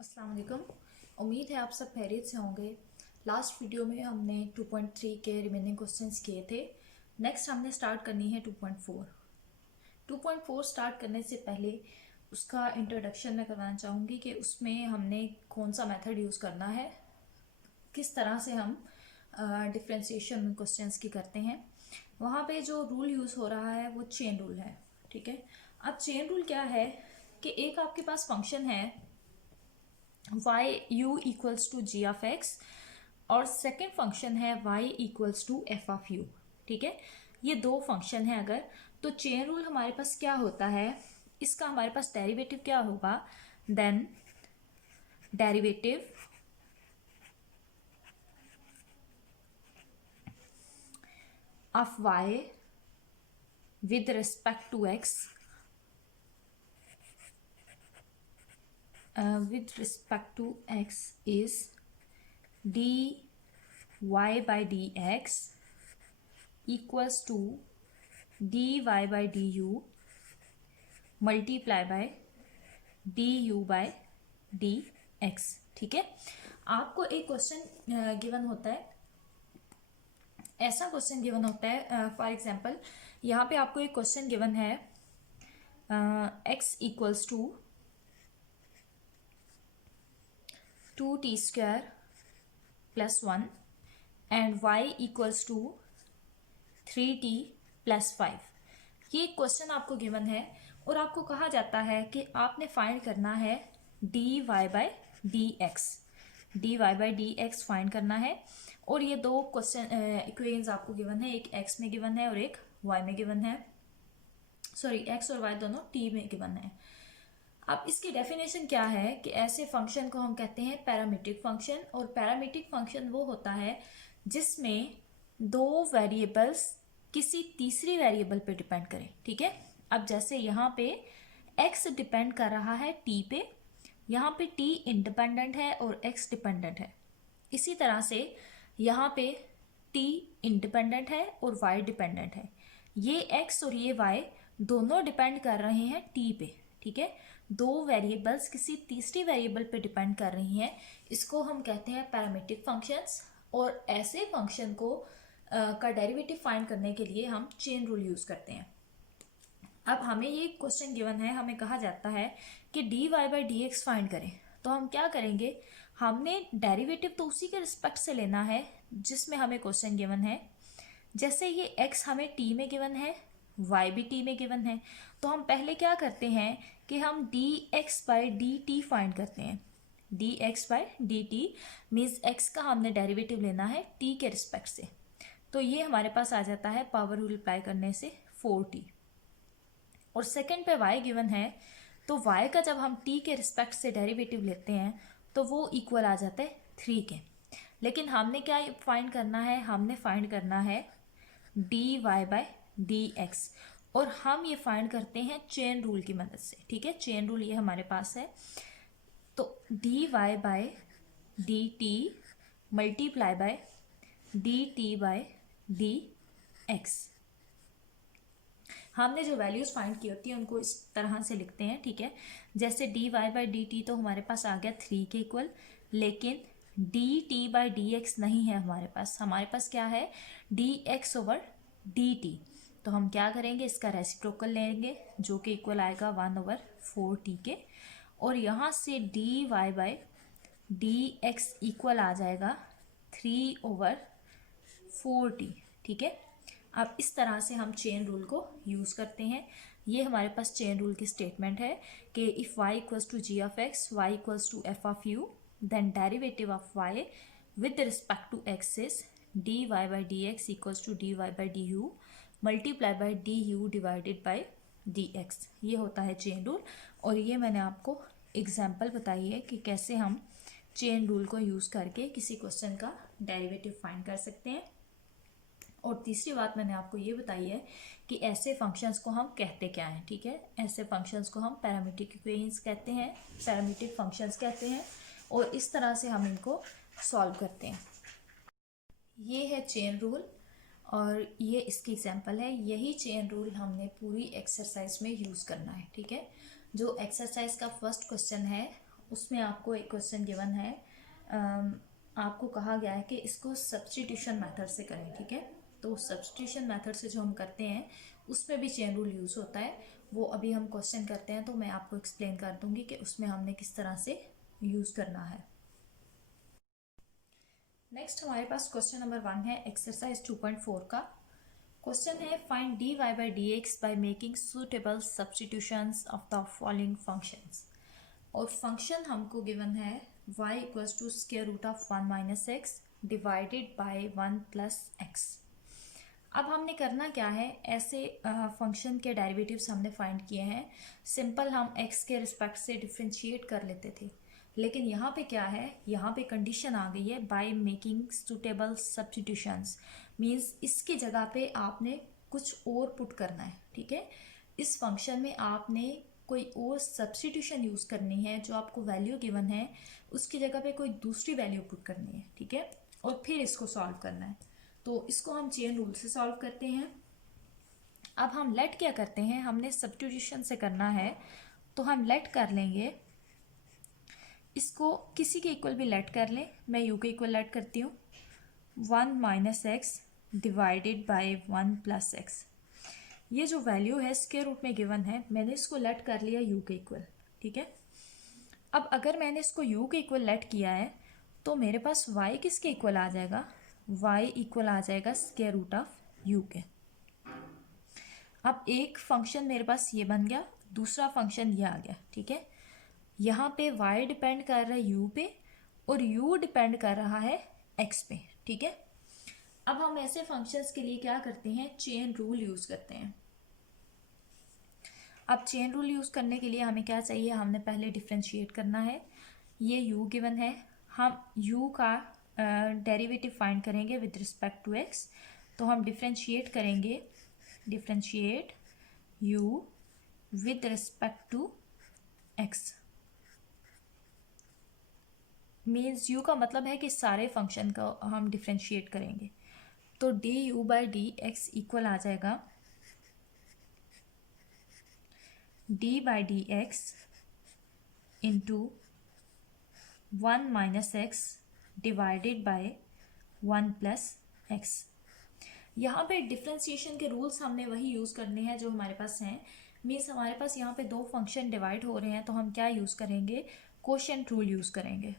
अस्सलाम वालेकुम। उम्मीद है आप सब खैरियत से होंगे। लास्ट वीडियो में हमने 2.3 के रिमेनिंग क्वेश्चंस किए थे। नेक्स्ट हमने स्टार्ट करनी है 2.4। 2.4 स्टार्ट करने से पहले उसका इंट्रोडक्शन मैं करवाना चाहूँगी कि उसमें हमने कौन सा मेथड यूज़ करना है, किस तरह से हम डिफ्रेंशिएशन क्वेश्चंस की करते हैं। वहाँ पे जो रूल यूज़ हो रहा है वो चेन रूल है। ठीक है, अब चेन रूल क्या है कि एक आपके पास फंक्शन है y u equals to g of x और सेकेंड फंक्शन है y equals to f of u. ठीक है, ये दो फंक्शन है। अगर तो चेन रूल हमारे पास क्या होता है, इसका हमारे पास डेरिवेटिव क्या होगा, then derivative of y with respect to x is dy by dx equals to dy by du multiply by du by dx। ठीक है, आपको एक क्वेश्चन गिवन होता है, ऐसा क्वेश्चन गिवन होता है फॉर एग्जांपल यहाँ पे आपको एक क्वेश्चन गिवन है x equals to 2t square plus 1 and y equals to 3t plus 5। ये क्वेश्चन आपको गिवन है और आपको कहा जाता है कि आपने फाइंड करना है dy बाय dx फाइंड करना है। और ये दो क्वेश्चन इक्वेशंस आपको गिवन है, एक x में गिवन है और एक y में गिवन है, सॉरी x और y दोनों t में गिवन है। अब इसकी डेफिनेशन क्या है कि ऐसे फंक्शन को हम कहते हैं पैरामीट्रिक फंक्शन, और पैरामीट्रिक फंक्शन वो होता है जिसमें दो वेरिएबल्स किसी तीसरी वेरिएबल पे डिपेंड करें। ठीक है, अब जैसे यहाँ पे x डिपेंड कर रहा है t पे, यहाँ पे t इंडिपेंडेंट है और x डिपेंडेंट है। इसी तरह से यहाँ पे t इंडिपेंडेंट है और y डिपेंडेंट है। ये x और ये y दोनों डिपेंड कर रहे हैं t पे। ठीक है, दो वेरिएबल्स किसी तीसरी वेरिएबल पे डिपेंड कर रही हैं, इसको हम कहते हैं पैरामीट्रिक फंक्शंस। और ऐसे फंक्शन को का डेरिवेटिव फाइंड करने के लिए हम चेन रूल यूज करते हैं। अब हमें ये क्वेश्चन गिवन है, हमें कहा जाता है कि dy बाय dx फाइंड करें, तो हम क्या करेंगे, हमने डेरिवेटिव तो उसी के रिस्पेक्ट से लेना है जिसमें हमें क्वेश्चन गिवन है। जैसे ये x हमें t में गिवन है, y भी t में गिवन है, तो हम पहले क्या करते हैं कि हम dx बाय dt फाइंड करते हैं। dx by dt means x का हमने डेरिवेटिव लेना है t के रिस्पेक्ट से, तो ये हमारे पास आ जाता है पावर रूल अप्लाई करने से 4t। और सेकंड पे y गिवन है, तो y का जब हम t के रिस्पेक्ट से डेरिवेटिव लेते हैं तो वो इक्वल आ जाता है 3 के। लेकिन हमने क्या फाइंड करना है, हमने फाइंड करना है dy बाय dx, और हम ये फाइंड करते हैं चेन रूल की मदद से। ठीक है, चेन रूल ये हमारे पास है, तो dy by dt multiply by dt by dx। हमने जो वैल्यूज फाइंड की होती है उनको इस तरह से लिखते हैं। ठीक है, जैसे dy बाय dt तो हमारे पास आ गया 3 के इक्वल, लेकिन dt बाय dx नहीं है हमारे पास क्या है, dx ओवर dt। तो हम क्या करेंगे, इसका रेसिप्रोकल लेंगे जो कि इक्वल आएगा 1/4t के, और यहाँ से dy बाय dx इक्वल आ जाएगा 3/4t। ठीक है, अब इस तरह से हम चेन रूल को यूज़ करते हैं। ये हमारे पास चेन रूल की स्टेटमेंट है कि if y equals to g of x, y equals to f of u, then derivative of y with respect to x is dy by dx equals to dy by du multiply by du divided by dx। ये होता है chain rule, और ये मैंने आपको example बताई है कि कैसे हम चेन रूल को यूज़ करके किसी क्वेश्चन का डेरिवेटिव फाइंड कर सकते हैं। और तीसरी बात मैंने आपको ये बताई है कि ऐसे फंक्शंस को हम कहते क्या हैं। ठीक है, ऐसे फंक्शंस को हम पैरामीट्रिक इक्वेशंस कहते हैं, पैरामीट्रिक फंक्शंस कहते हैं, और इस तरह से हम इनको सॉल्व करते हैं। ये है चेन रूल और ये इसकी एग्जांपल है। यही चेन रूल हमने पूरी एक्सरसाइज में यूज़ करना है। ठीक है, जो एक्सरसाइज का फर्स्ट क्वेश्चन है उसमें आपको एक क्वेश्चन गिवन है, आपको कहा गया है कि इसको सब्स्टिट्यूशन मेथड से करें, ठीक है। तो सब्स्टिट्यूशन मेथड से जो हम करते हैं उसमें भी चेन रूल यूज़ होता है, वो अभी हम क्वेश्चन करते हैं तो मैं आपको एक्सप्लेन कर दूंगी कि उसमें हमने किस तरह से यूज़ करना है। नेक्स्ट हमारे पास क्वेश्चन नंबर 1 है एक्सरसाइज 2.4 का। क्वेश्चन है find dy by dx by making suitable substitutions of the following functions। और फंक्शन हमको गिवन है y equals to square root of 1 minus x divided by 1 plus x. अब हमने करना क्या है, ऐसे फंक्शन के डेरिवेटिव्स हमने फाइंड किए हैं। सिंपल हम x के रिस्पेक्ट से डिफ्रेंशिएट कर लेते थे, लेकिन यहाँ पे क्या है, यहाँ पे कंडीशन आ गई है by making suitable substitutions, means इसकी जगह पे आपने कुछ और पुट करना है, ठीक है। इस फंक्शन में आपने कोई और सब्स्टिट्यूशन यूज़ करनी है, जो आपको वैल्यू गिवन है उसकी जगह पे कोई दूसरी वैल्यू पुट करनी है, ठीक है, और फिर इसको सॉल्व करना है। तो इसको हम चेन रूल से सॉल्व करते हैं। अब हम लेट क्या करते हैं, हमने सब्स्टिट्यूशन से करना है तो हम लेट कर लेंगे, इसको किसी के इक्वल भी लेट कर लें। मैं यू के इक्वल लेट करती हूँ 1 minus x divided by 1 plus x. ये जो वैल्यू है स्क्वायर रूट में गिवन है, मैंने इसको लेट कर लिया यू के इक्वल, ठीक है। अब अगर मैंने इसको यू के इक्वल लेट किया है तो मेरे पास y किसके इक्वल आ जाएगा, y इक्वल आ जाएगा स्क्वायर रूट ऑफ यू के। अब एक फंक्शन मेरे पास ये बन गया, दूसरा फंक्शन ये आ गया, ठीक है। यहाँ पे y डिपेंड कर रहा है u पे और u डिपेंड कर रहा है x पे, ठीक है। अब हम ऐसे फंक्शंस के लिए क्या करते हैं, चेन रूल यूज़ करते हैं। अब चेन रूल यूज़ करने के लिए हमें क्या चाहिए, हमने पहले डिफ्रेंशिएट करना है। ये u गिवन है, हम u का डेरिवेटिव फाइंड करेंगे विद रिस्पेक्ट टू x। तो हम डिफ्रेंशिएट करेंगे, differentiate u with respect to x, means u का मतलब है कि सारे फंक्शन का हम डिफ्रेंशिएट करेंगे। तो d u by d x equal आ जाएगा d by d x into 1 minus x divided by 1 plus x. यहाँ पे डिफ्रेंशिएशन के रूल्स हमने वही यूज़ करने हैं जो हमारे पास हैं। मीन्स हमारे पास यहाँ पे दो फंक्शन डिवाइड हो रहे हैं तो हम क्या यूज़ करेंगे, कोशेंट रूल यूज़ करेंगे।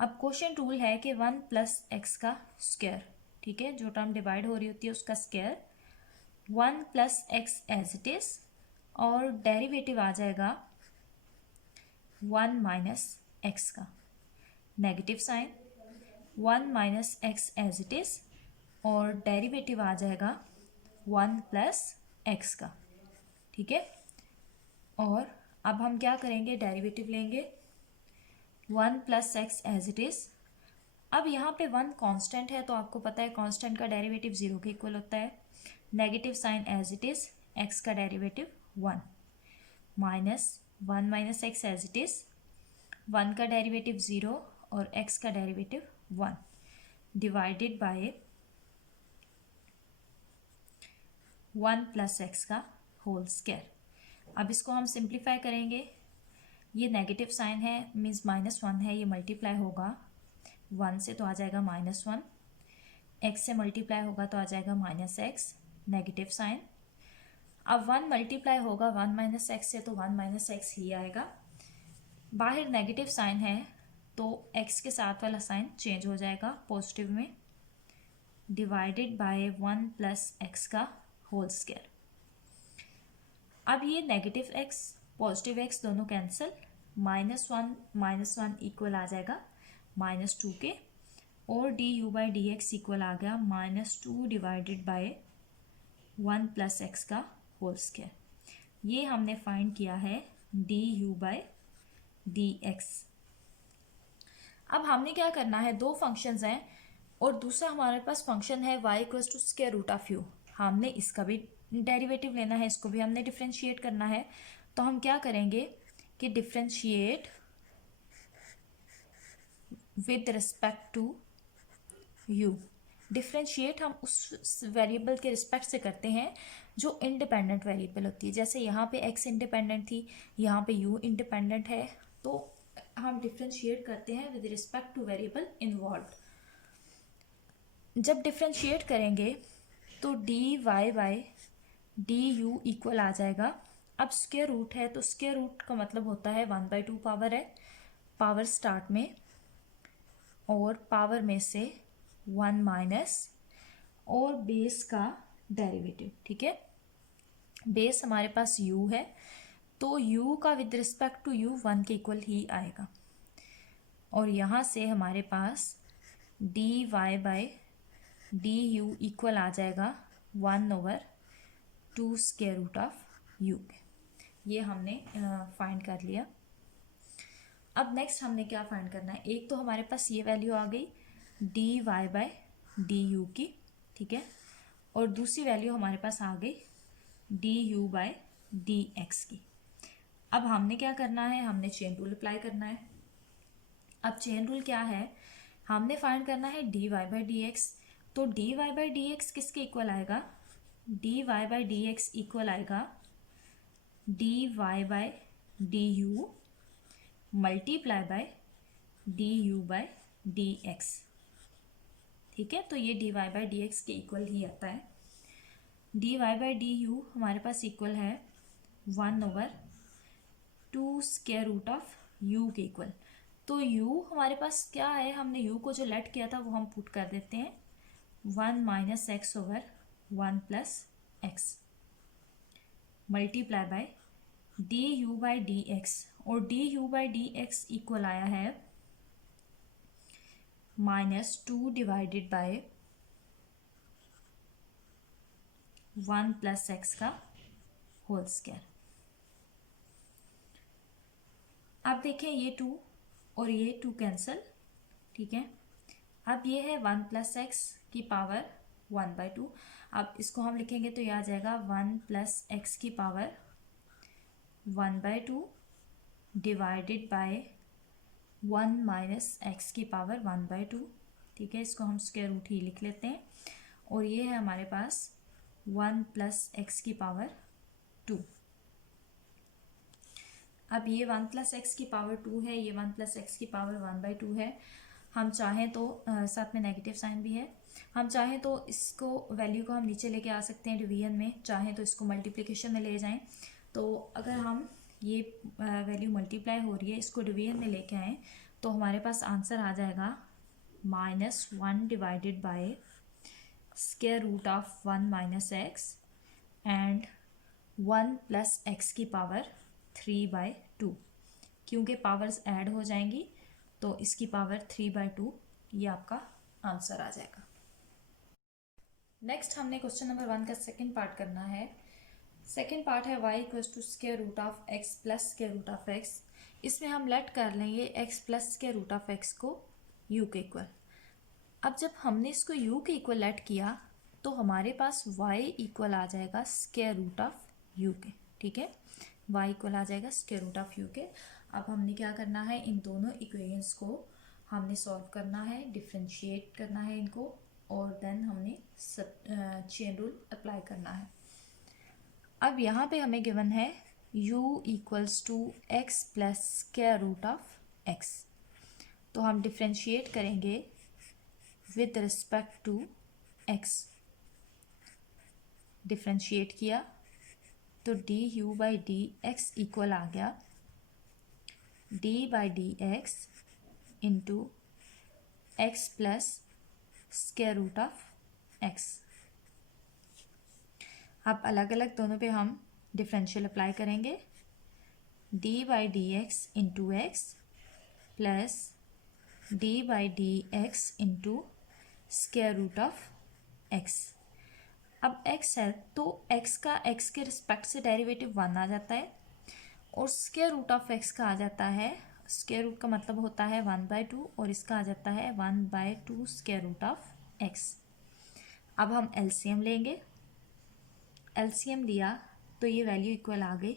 अब कोशेंट रूल है कि 1 प्लस एक्स का स्क्वायर, ठीक है, जो टर्म डिवाइड हो रही होती है उसका square, 1 plus x as it is, और डेरिवेटिव आ जाएगा 1 माइनस एक्स का, negative sign, 1 minus x as it is, और डेरिवेटिव आ जाएगा 1 प्लस एक्स का, ठीक है। और अब हम क्या करेंगे, डेरिवेटिव लेंगे 1 plus x as it is. अब यहाँ पे 1 कांस्टेंट है तो आपको पता है कांस्टेंट का डेरिवेटिव 0 के इक्वल होता है। Negative sign as it is, x का derivative 1 minus 1 minus x as it is, 1 का डेरिवेटिव 0 और एक्स का derivative 1 divided by 1 plus x का होल स्क्वायर। अब इसको हम सिंप्लीफाई करेंगे, ये नेगेटिव साइन है मीन्स -1 है, ये मल्टीप्लाई होगा 1 से तो आ जाएगा -1, एक्स से मल्टीप्लाई होगा तो आ जाएगा माइनस एक्स, नेगेटिव साइन। अब 1 मल्टीप्लाई होगा 1 माइनस एक्स से तो 1 माइनस एक्स ही आएगा। बाहर नेगेटिव साइन है तो एक्स के साथ वाला साइन चेंज हो जाएगा पॉजिटिव में, डिवाइडेड बाय 1 प्लस एक्स का होल स्क्वायर। अब ये नेगेटिव एक्स पॉजिटिव एक्स दोनों कैंसिल, -1 इक्वल आ जाएगा -2 के, और d u by d x equal आ गया -2 डिवाइडेड बाय 1 प्लस एक्स का होल स्क्वायर। ये हमने फाइंड किया है d u by d x. अब हमने क्या करना है, दो फंक्शंस हैं और दूसरा हमारे पास फंक्शन है y equals to square root of u. हमने इसका भी डेरिवेटिव लेना है, इसको भी हमने डिफ्रेंशिएट करना है। तो हम क्या करेंगे कि differentiate with respect to u। Differentiate हम उस वेरिएबल के रिस्पेक्ट से करते हैं जो इंडिपेंडेंट वेरिएबल होती है। जैसे यहाँ पे x इंडिपेंडेंट थी, यहाँ पे u इंडिपेंडेंट है, तो हम डिफ्रेंशिएट करते हैं with respect to variable involve. जब डिफ्रेंशिएट करेंगे तो d y by d u equal आ जाएगा। अब स्क्वायर रूट है तो स्क्वायर रूट का मतलब होता है 1/2 पावर है, पावर स्टार्ट में, और पावर में से 1 माइनस और बेस का डेरिवेटिव। ठीक है, बेस हमारे पास u है तो u का विद रिस्पेक्ट टू u 1 के इक्वल ही आएगा। और यहाँ से हमारे पास d y by d u equal आ जाएगा 1/2 स्क्वायर रूट ऑफ u के। ये हमने फाइंड कर लिया। अब नेक्स्ट हमने क्या फाइंड करना है, एक तो हमारे पास ये वैल्यू आ गई d y by d u की, ठीक है, और दूसरी वैल्यू हमारे पास आ गई D u by d x की। अब हमने क्या करना है, हमने चेन रूल अप्लाई करना है। अब चेन रूल क्या है, हमने फाइंड करना है d y by d x. तो d y by d x किसके इक्वल आएगा, d y by d x equal आएगा d y by d u multiply by d u by d x. ठीक है, तो ये d y by d x के equal ही आता है। D y by d u हमारे पास इक्वल है 1/2 स्क्वायर रूट ऑफ यू के इक्वल। तो u हमारे पास क्या है, हमने u को जो लेट किया था वो हम पुट कर देते हैं 1 minus x over 1 plus x multiply by d u by d x, और d u by d x equal आया है -2 डिवाइडेड बाय 1 प्लस एक्स का होल स्क्वायर। अब देखें ये 2 और ये 2 कैंसिल, ठीक है। अब ये है 1 प्लस एक्स की पावर 1/2। अब इसको हम लिखेंगे तो ये आ जाएगा 1 प्लस एक्स की power 1/2 divided by 1 minus x की पावर 1/2। ठीक है, इसको हम स्क्वायर रूट ही लिख लेते हैं। और ये है हमारे पास 1 प्लस एक्स की पावर 2। अब ये 1 प्लस एक्स की पावर 2 है, ये 1 प्लस एक्स की पावर 1/2 है। हम चाहें तो साथ में नेगेटिव साइन भी है, हम चाहें तो इसको वैल्यू को हम नीचे लेके आ सकते हैं डिवीजन में, चाहें तो इसको मल्टीप्लिकेशन में ले जाएं। तो अगर हम ये वैल्यू मल्टीप्लाई हो रही है, इसको डिवीजन में लेके आएँ तो हमारे पास आंसर आ जाएगा -1 divided by square root of 1 minus x and 1 plus x की पावर 3/2। क्योंकि पावर्स ऐड हो जाएंगी तो इसकी पावर 3/2, ये आपका आंसर आ जाएगा। नेक्स्ट हमने क्वेश्चन नंबर 1 का सेकंड पार्ट करना है। सेकंड पार्ट है y equals to square root of x plus square root of x। इसमें हम लेट कर लेंगे x plus square root of x को u के इक्वल। अब जब हमने इसको u के इक्वल लेट किया तो हमारे पास y इक्वल आ जाएगा स्क्वायर रूट ऑफ u के। ठीक है, y इक्वल आ जाएगा स्क्वायर रूट ऑफ u के। अब हमने क्या करना है, इन दोनों इक्वेशंस को हमने सॉल्व करना है, डिफ्रेंशिएट करना है इनको, और देन हमने चेन रूल अप्लाई करना है। अब यहाँ पे हमें गिवन है u equals to x plus square root of x। तो हम डिफ्रेंशिएट करेंगे with respect to x। Differentiate किया तो d u by d x equal आ गया d by d x into x plus square root of x। अब अलग अलग दोनों पे हम डिफरेंशियल अप्लाई करेंगे, d by d x into x plus d by d x into square root of x। अब x है तो x का x के रिस्पेक्ट से डेरिवेटिव 1 आ जाता है, और स्क्वायर रूट ऑफ x का आ जाता है, स्क्वायर रूट का मतलब होता है 1/2, और इसका आ जाता है 1/2 स्क्वायर रूट ऑफ x। अब हम एलसीएम लेंगे, एलसीएम लिया तो ये वैल्यू इक्वल आ गई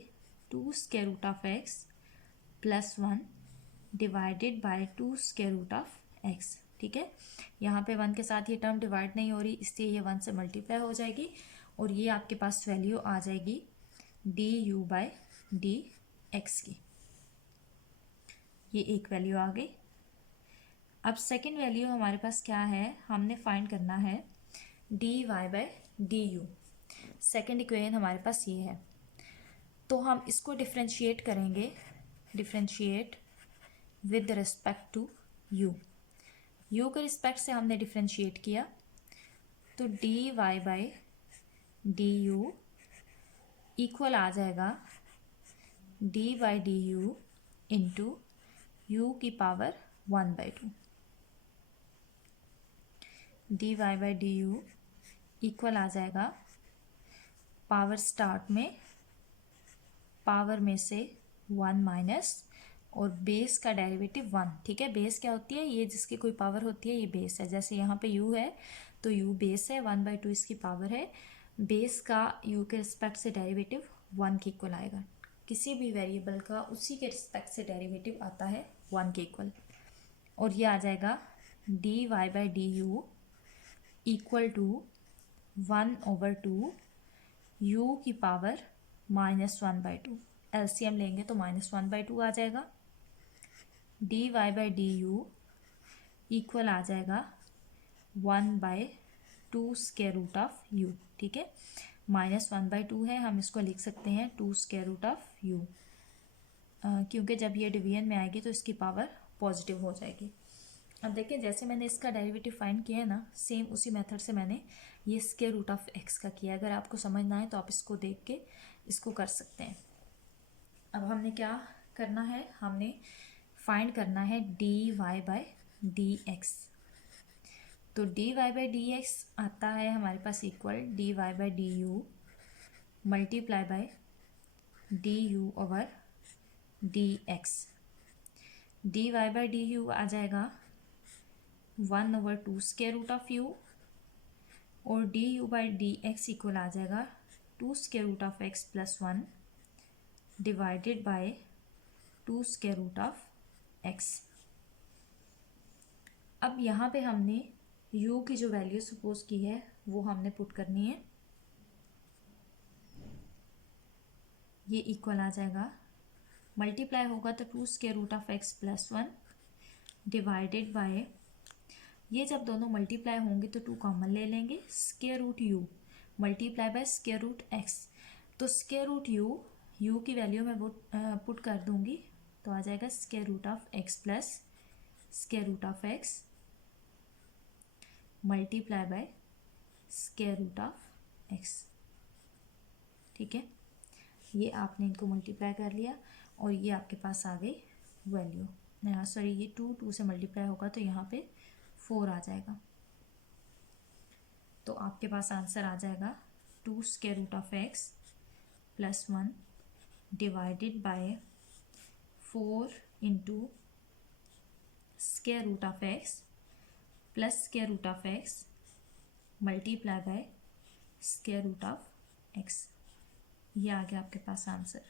2 square root of x plus 1 divided by 2 square root of x। ठीक है, यहाँ पे 1 के साथ ये टर्म डिवाइड नहीं हो रही, इसलिए ये 1 से मल्टीप्लाई हो जाएगी, और ये आपके पास वैल्यू आ जाएगी D u by d x की। ये एक वैल्यू आ गई। अब सेकंड वैल्यू हमारे पास क्या है, हमने फाइंड करना है dy/du। सेकंड इक्वेशन हमारे पास ये है, तो हम इसको डिफ्रेंशिएट करेंगे, differentiate with respect to u के रिस्पेक्ट से हमने डिफ्रेंशिएट किया, तो dy/du इक्वल आ जाएगा d/du इंटू u की पावर 1/2। dy/du इक्वल आ जाएगा पावर स्टार्ट में, पावर में से 1 माइनस और बेस का डेरिवेटिव 1। ठीक है, बेस क्या होती है, ये जिसकी कोई पावर होती है ये बेस है। जैसे यहाँ पे u है तो u बेस है, 1/2 इसकी पावर है, बेस का u के रिस्पेक्ट से डेरिवेटिव 1 के इक्वल आएगा। किसी भी वेरिएबल का उसी के रिस्पेक्ट से डेरिवेटिव आता है 1 के इक्वल, और ये आ जाएगा dy/du इक्वल टू 1/2 u की पावर -1/2। एलसीएम लेंगे तो -1/2 आ जाएगा। dy/du इक्वल आ जाएगा 1/2 स्क्वायर रूट ऑफ u। ठीक है, -1/2 है, हम इसको लिख सकते हैं 2 स्क्वायर रूट ऑफ u, क्योंकि जब ये डिवीजन में आएगी तो इसकी पावर पॉजिटिव हो जाएगी। अब देखिए, जैसे मैंने इसका डेरिवेटिव फाइंड किया है ना, सेम उसी मेथड से मैंने ये स्क्वायर रूट ऑफ x का किया। अगर आपको समझना है तो आप इसको देख के इसको कर सकते हैं। अब हमने क्या करना है, हमने फाइंड करना है dy/dx। तो dy/dx आता है हमारे पास equal dy/du multiply by du over dx। dy/du आ जाएगा 1/2 स्क्वायर रूट ऑफ u, और du/dx इक्वल आ जाएगा 2 square root of x plus 1 divided by 2 square root of x। अब यहाँ पे हमने u की जो वैल्यू सपोज की है वो हमने पुट करनी है। ये इक्वल आ जाएगा, मल्टीप्लाई होगा तो 2 square root of x plus 1 divided by, ये जब दोनों मल्टीप्लाई होंगे तो 2 कॉमन ले लेंगे, square root u multiply by square root x। तो स्क्वायर रूट u की वैल्यू मैं वो पुट कर दूंगी, तो आ जाएगा square root of x plus square root of x multiply by square root of x। ठीक है, ये आपने इनको मल्टीप्लाई कर लिया और ये आपके पास आ गई वैल्यू। सॉरी, ये 2 से मल्टीप्लाई होगा तो यहाँ पे 4 आ जाएगा, तो आपके पास आंसर आ जाएगा 2 square root of x plus 1 divided by 4 into square root of x plus square root of x multiply by square root of x। ये आ गया आपके पास आंसर।